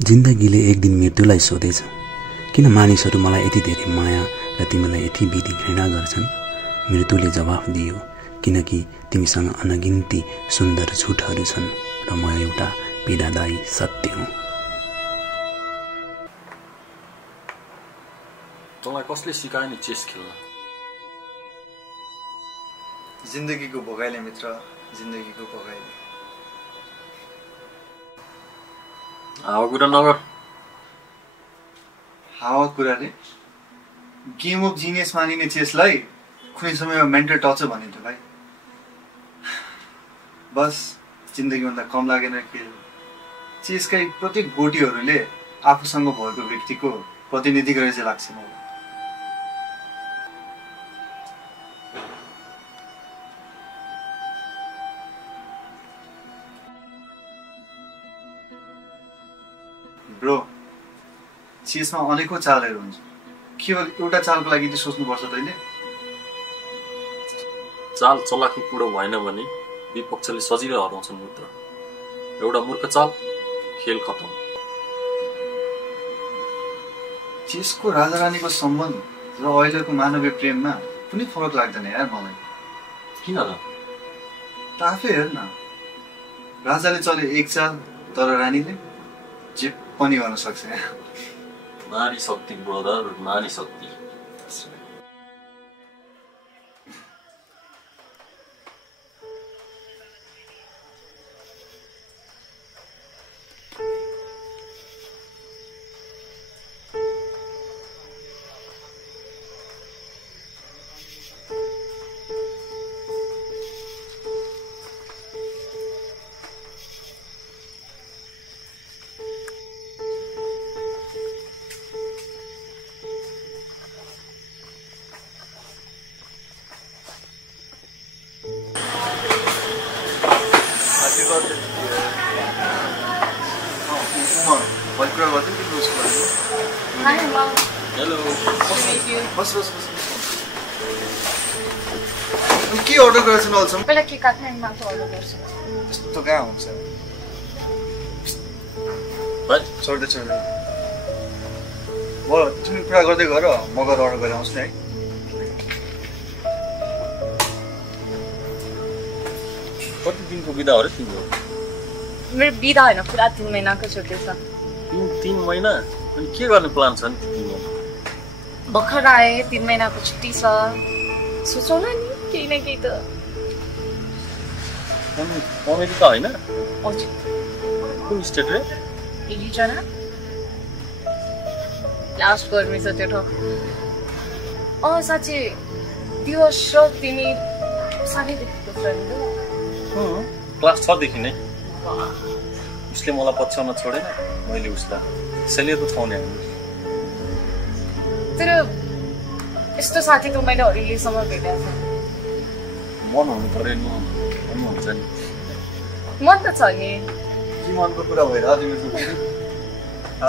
जिन्दगीले एक दिन मृत्युलाई सोधेछ, किन मानिसहरू मलाई यति धेरै माया र तिमीलाई यति विधि घृणा गर्छन्। मृत्युले जवाफ दियो, किनकि तिमीसँग अनगिन्ती सुन्दर झुटहरू छन् र म एउटा पीडादायी सत्य हुँ। तँलाई कसले सिकायो नि चेस खेल्न? जिन्दगीको भोगाइले मित्र, जिन्दगीको भोगाइले। हावा कुरा नगर। हावा कुरा रे? गेम अफ जिनियस मानिने चेसलाई कुनै समयमा मेन्टल टर्चर भनिन्थ्यो भाइ। बस जिन्दगीभन्दा कम लागेन खेल। चेसका प्रत्येक गोटीहरूले आफूसँग भएको व्यक्तिको प्रतिनिधि गरे चाहिँ लाग्छ मलाई। ब्रो, चेसमा अनेकौं चालहरू हुन्छ, केवल एउटा चालको लागि चाहिँ सोच्नुपर्छ तैँले। चाल चलाखी पुरो भएन भने विपक्षले सजिलै हराउँछन् मित्र। एउटा मूर्ख चाल, खेल खतम। चेसको राजा रानीको सम्बन्ध र अहिलेको मानवीय प्रेममा कुनै फरक लाग्दैन यार मलाई। किन र? आफै हेर न, राजाले चले एक चाल, तर रानीले जे पनि गर्न सक्छ। नारी शक्ति ब्रदर, नारी शक्ति। के अर्डर गरेछ नलसम्म? पहिला के काट्न मात्र अर्डर गर्छु। त्यस्तो कहाँ हुन्छ? भाइ छोड्दै छोड्दै म तिमी कुरा गर्दै गर, म गएर अर्डर गरेर आउँछु नि है। कति दिनको बिदा हो र तिम्रो? मेरो बिदा होइन, पुरा 3 महिनाको छुट्टी छ। 3 महिना? अनि के गर्ने प्लान छ नि तिम्रो? भर्खर आए, 3 महिनाको छुट्टी छ, सोचौँ नि केही न केही त। अमेरिका होइन? हजुर। कुन स्टेट रे? एरिजोना। लास्ट गर्मी छ त्यो ठाउँ। साँच्ची त्यो सो तिमी सानैदेखिको फ्रेन्ड हो? क्लास 6 देखि नै। उसले मलाई पछ्याउन छोडेन, मैले उसलाई। त्यसैले त छौँ नि हामी। तर यस्तो साथी त मैले अहिलेसम्म भेटेको छ। मन हुनु पर्यो नि, हुन्छ नि। मन त छ नि। के मनको कुरा भइरहेको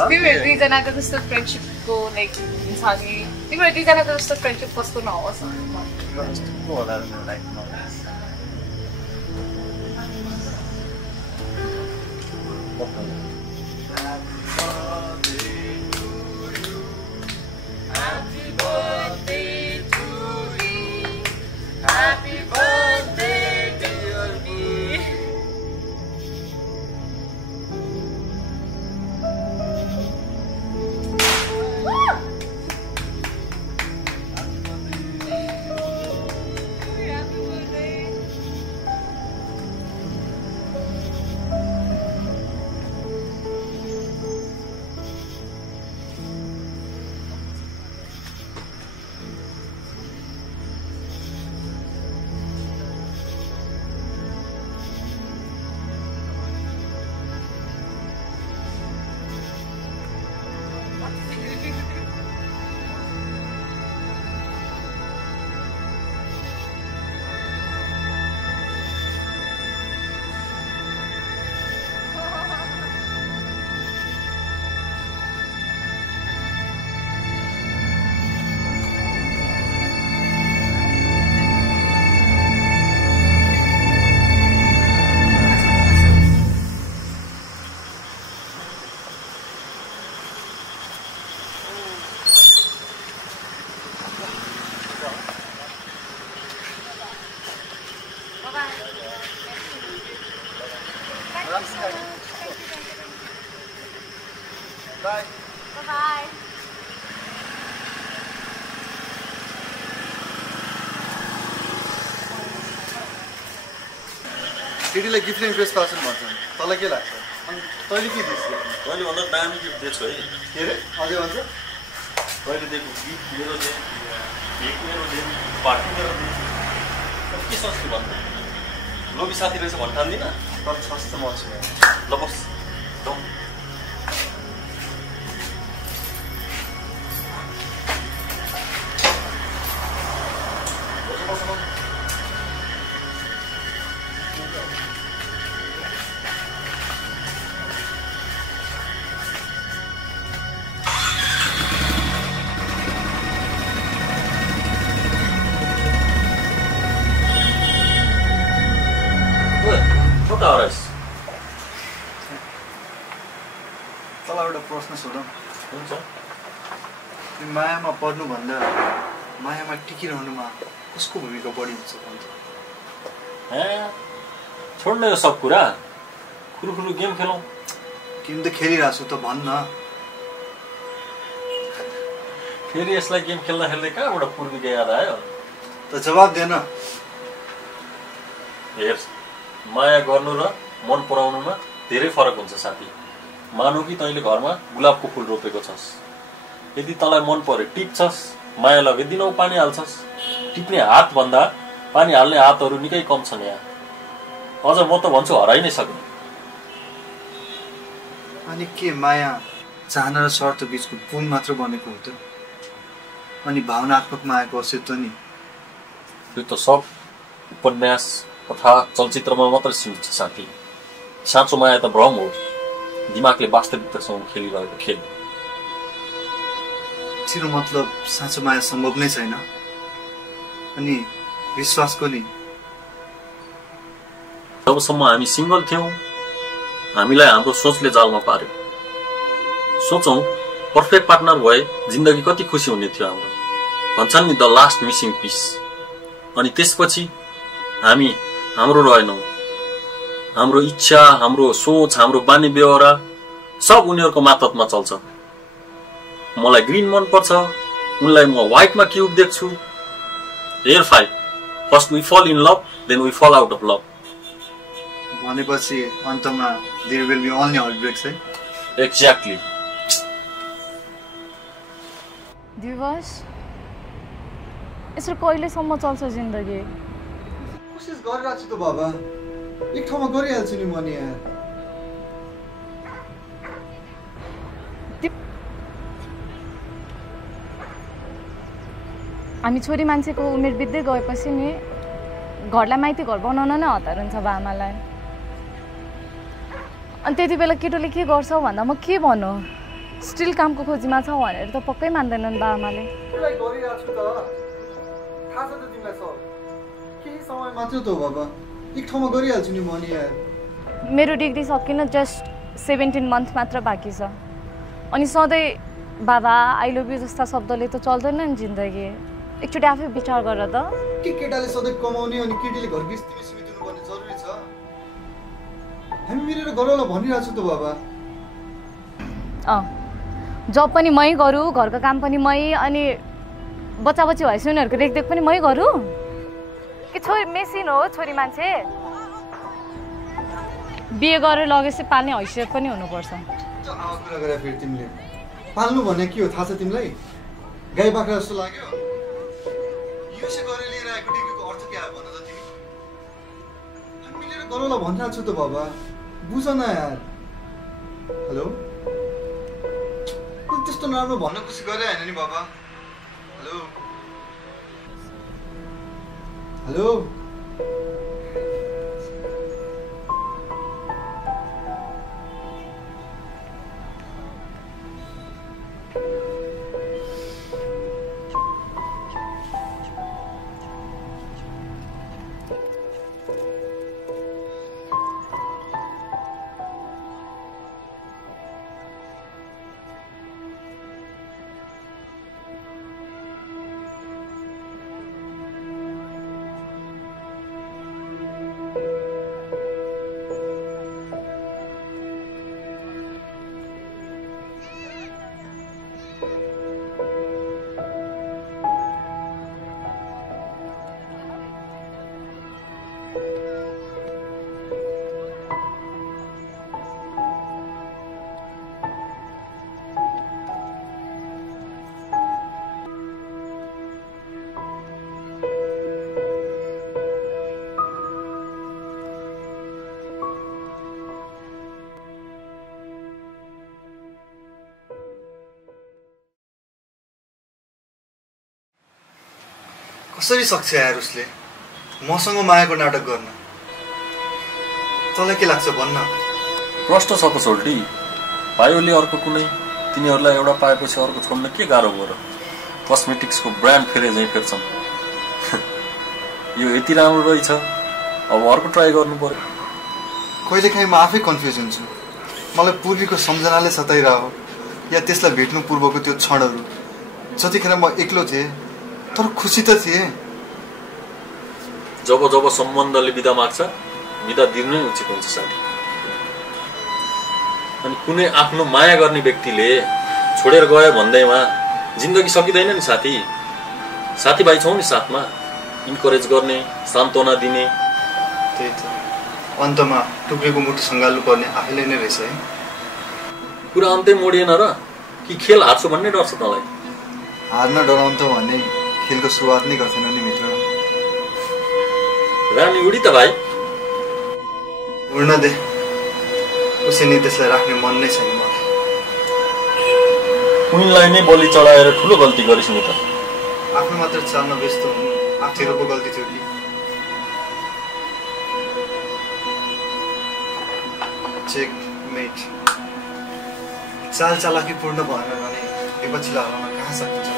तिमीहरू दुईजनाको जस्तो फ्रेन्डसिपको लाइक हुन्छ नि। तिमीहरू दुईजनाको जस्तो फ्रेन्डसिप कस्तो नहोस् होला। बाई बाई केटीलाई गिफ्ट इम्प्रेस पार्छन् भन्छन् तँलाई के लाग्छ अनि तैँले के दिस् तैँले भन्दा दामी गिफ्ट दिएछु है के अरे अझै भन्छ तैँले दिएको गिफ्ट मेरो दे केक मेरो दे पार्टी मेरो दे के सोच्छु भन्नु लोभी साथी रहेछ भन्नु ठान्दिनँ तर छस् त म छु ल बस जाउँ तँलाई एउटा प्रश्न सोधौँ हुन्छ मायामा पर्नुभन्दा मायामा टिकिरहनुमा कसको भूमिका बढी हुन्छ भन्छ छोड्नु यो सब कुरा खुरुखुरु गेम खेलौँ गेम त खेलिरहेको छु त भन्न फेरि यसलाई गेम खेल्दा खेल्दै कहाँबाट पूर्वीको याद आयो त जवाब दिएन हेर माया गर्नु र मन पराउनुमा धेरै फरक हुन्छ साथी मानौ कि तैँले घरमा गुलाबको फुल रोपेको छस् यदि तँलाई मन पर्यो टिप्छस् माया लगाइदिनौ पानी हाल्छस् टिप्ने हातभन्दा पानी हाल्ने हातहरू निकै कम छन् यहाँ अझ म त भन्छु हराइ नै सक्ने अनि के माया चाहना र शर्त बिचको पुल मात्र बनेको हो त अनि भावनात्मक मायाको अस्तित्व नि यो त सब उपन्यास कथा चलचित्रमा मात्र सीमित छ साथी साँचो माया त भ्रम हो दिमागले वास्तविकतासँग खेलिरहेको खेल तिम्रो मतलब साँचो माया सम्भव नै छैन अनि विश्वासको नि जबसम्म हामी सिंगल थियौं हामीलाई हाम्रो सोचले जालमा पार्यो सोचौं पर्फेक्ट पार्टनर भए जिन्दगी कति खुसी हुने थियो हाम्रो भन्छन् नि द लास्ट मिसिङ पिस अनि त्यसपछि हामी हाम्रो रहेनौं हाम्रो इच्छा हाम्रो सोच हाम्रो बानी व्यवहार सब उनीहरुको मातहतमा चल्छ मलाई ग्रीन मन पर्छ उनलाई म व्हाइटमा क्यूट देख्छु here five first we fall in love then we fall out of love भनेपछि अन्तमा there will be only heartbreaks है एक्ज्याक्टली दिवस यसरी कहिलेसम्म चल्छ जिन्दगी कोसिस गरिरहेको छु त बाबा एक ठाउँमा गरिहाल्छु नि म नि यार हामी छोरी मान्छेको उमेर बित्दै गएपछि नि घरलाई माइती घर बनाउन नै हतार हुन्छ बा आमालाई अनि त्यति बेला केटोले के गर्छ भन्दा म के भन्नु स्टिल कामको खोजीमा छ भनेर त पक्कै मान्दैनन् बा आमाले गरिरहेको छु त थाहा छ त तिमीलाई सब केही समय मात्र त हो बाबा एक ठाउँमा गरिहाल्छु नि म नि यार मेरो डिग्री सकिन जस्ट 17 मन्थ मात्र बाँकी छ अनि सधैँ बाबा आई लभ यु जस्ता शब्दले त चल्दैन नि जिन्दगी एकचोटि आफै विचार गर त के केटाले सधैँ कमाउने अनि केटीले घर गृहस्थीमा सीमित हुनुपर्ने जरुरी छ हामी मिलेर गरौँला भनिरहेको छु त बाबा जब पनि मै गरौँ घरको काम पनि मै अनि बच्चा बच्ची भएपछि उनीहरूको रेखदेख पनि मै गरौँ कि छोरी मेसिन हो छोरी मान्छे बिहे गरेर लगेपछि पाल्ने हैसियत पनि हुनुपर्छ कुरा गरे फेरि तिमीले पाल्नु भने के हो थाहा छ तिमीलाई गाई बाख्रा जस्तो लाग्यो युएसए गरेर लिएर आएको डिग्रीको अर्थ के आयो भन त तिमी हामी मिलेर गरौँला भनिरहेको छु त बाबा बुझ न यार हेलो त्यस्तो नराम्रो भन्न खुसी गरे होइन नि बाबा हेलो हेलो कसरी सक्छ यार उसले मसँग मायाको नाटक गर्न? तँलाई के लाग्छ भन्न? प्रश्न छ त सोल्टी। पायोले अर्को कुनै, तिनीहरूलाई एउटा पाएपछि अर्को छोड्न के गाह्रो भयो र? कस्मेटिक्सको ब्रान्ड फेरे झैँ फेर्छन्। यो यति राम्रो रहेछ, अब अर्को ट्राई गर्नु पर्यो। कहिलेकाहीँ म आफै कन्फ्युज हुन्छु। मलाई पूर्वीको सम्झनाले सताइरह या त्यसलाई भेट्नु पूर्वको त्यो क्षणहरू जतिखेर म एक्लो थिएँ तर खुसी त थिएँ। जब जब सम्बन्धले बिदा माग्छ, बिदा दिन नै उचित हुन्छ साथी। अनि कुनै आफ्नो माया गर्ने व्यक्तिले छोडेर गयो भन्दैमा जिन्दगी सकिँदैन नि साथी। साथीभाइ छौँ नि साथमा, इन्करेज गर्ने, सान्त्वना दिने। त्यही त, अन्तमा टुक्रेको मुटु सङ्घाल्नु पर्ने आफैले नै रहेछ है। कुरा अन्तै मोडिएन र कि खेल हार्छु भन्ने डर छ तँलाई? हार्न डराउँछ भने खेलको सुरुवात नै गर्थेन नि मित्र। रानी उडी त भाइ। उड्न दे, उसै नि त्यसलाई राख्ने मन नै छैन मलाई। उनलाई नै बलि चढाएर ठुलो गल्ती गरिस् नि त। आफ्नो मात्र चाल्न व्यस्त हुनु आफैको पो गल्ती थियो कि? चेकमेट। चाल चालाकीपूर्ण भएन भने विपक्षीलाई हराउन कहाँ सकिन्छ?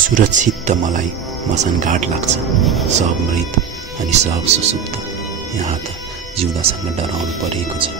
सुरक्षित त मलाई मसानघाट लाग्छ। सब मृत अनि सब सुसुप्त। यहाँ त जिउँदासँग डराउनु परेको छ।